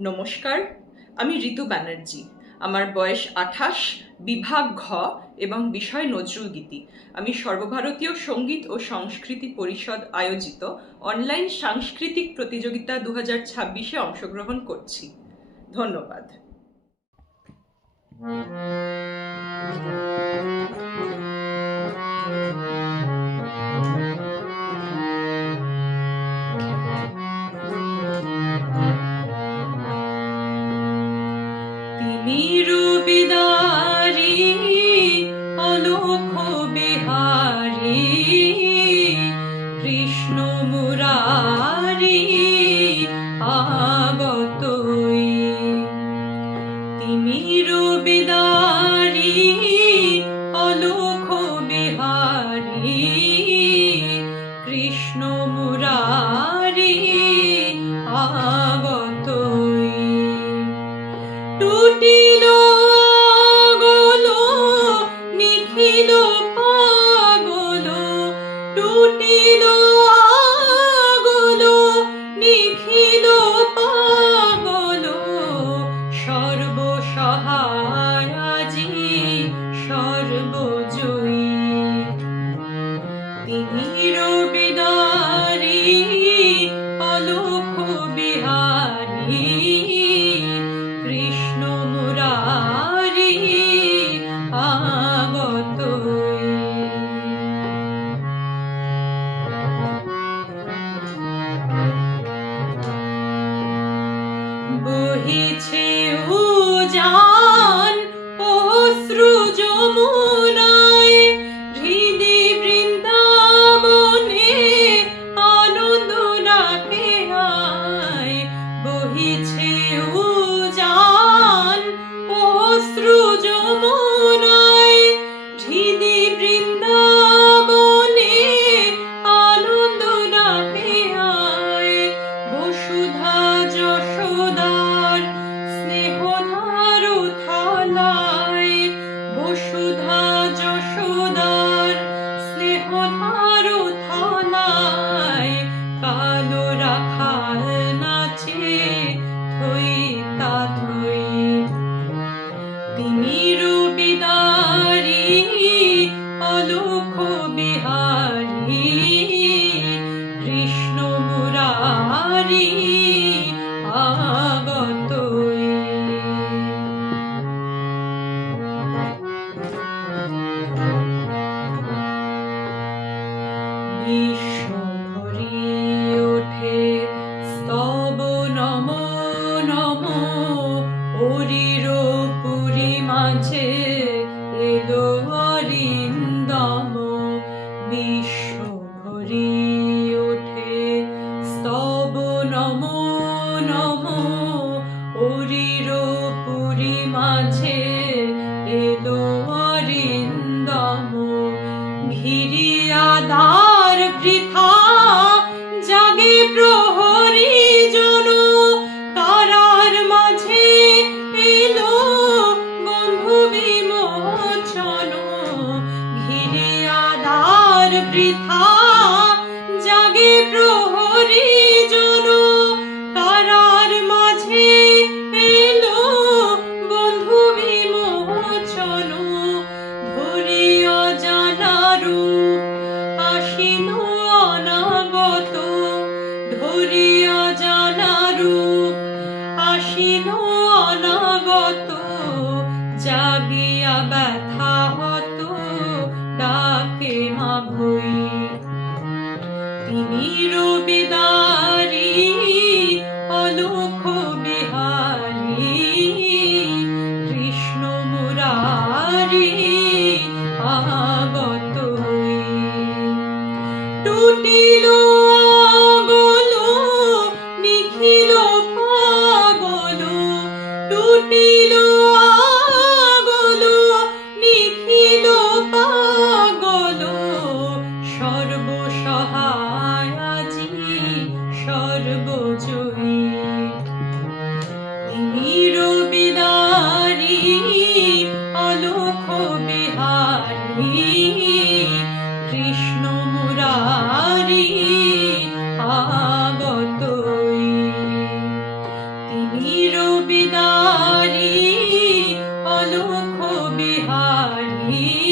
নমস্কার, আমি ঋতু ব্যানার্জি। আমার বয়স 28, বিভাগ ঘ এবং বিষয় নজরুল গীতি। আমি সর্বভারতীয় সঙ্গীত ও সংস্কৃতি পরিষদ আয়োজিত অনলাইন সাংস্কৃতিক প্রতিযোগিতা 2026-এ অংশগ্রহণ করছি। ধন্যবাদ। নিরুবিদারি অলোক বিহারী কৃষ্ণ মুরারি আগতই। নিরুবিদারি অলোক বিহারী কৃষ্ণ মুরারি আগতই। টুটিল গলো নিখিল পাগল, টুটিল গলো নিখিল পাগল, সর্বসহায় আজি সর্বজয়ী। নিরবিদারি অলোক বিহারী কৃষ্ণ মুরারি আগতই। বহিছে উজান অশ্রু যমুনায়, হৃদি বৃন্দাবনে আনন্দ ডাকে আয়। বহিছে উজান অশ্রু যমুনায়, হৃদি বৃন্দাবনে আনন্দ ডাকে আয়। বসুধা যশোদার স্নেহধার থালায়, বসুধা যশোদার স্নেহধার থালায়, কালো রাখাল নাচে থই তা থই। নিরবিদারি অলোক বিহারী কৃষ্ণ মুরারি আগতই। বিশ্ব ভরি ওঠে স্তব নম নম, হরির পুরী মাঝে এলো অরিন্দম। বিশ্ব ভরি ওঠে স্তব নম নম, হরির পুরী মাঝে এলো অরিন্দম। ঘিরিয়া দ্বার বৃথা জাগে প্রহরী জন, তারার মাঝে এলো বন্ধু বিমোচন। ঘিরিয়া দ্বার বৃথা জাগে প্রহরী জন, তারার নীল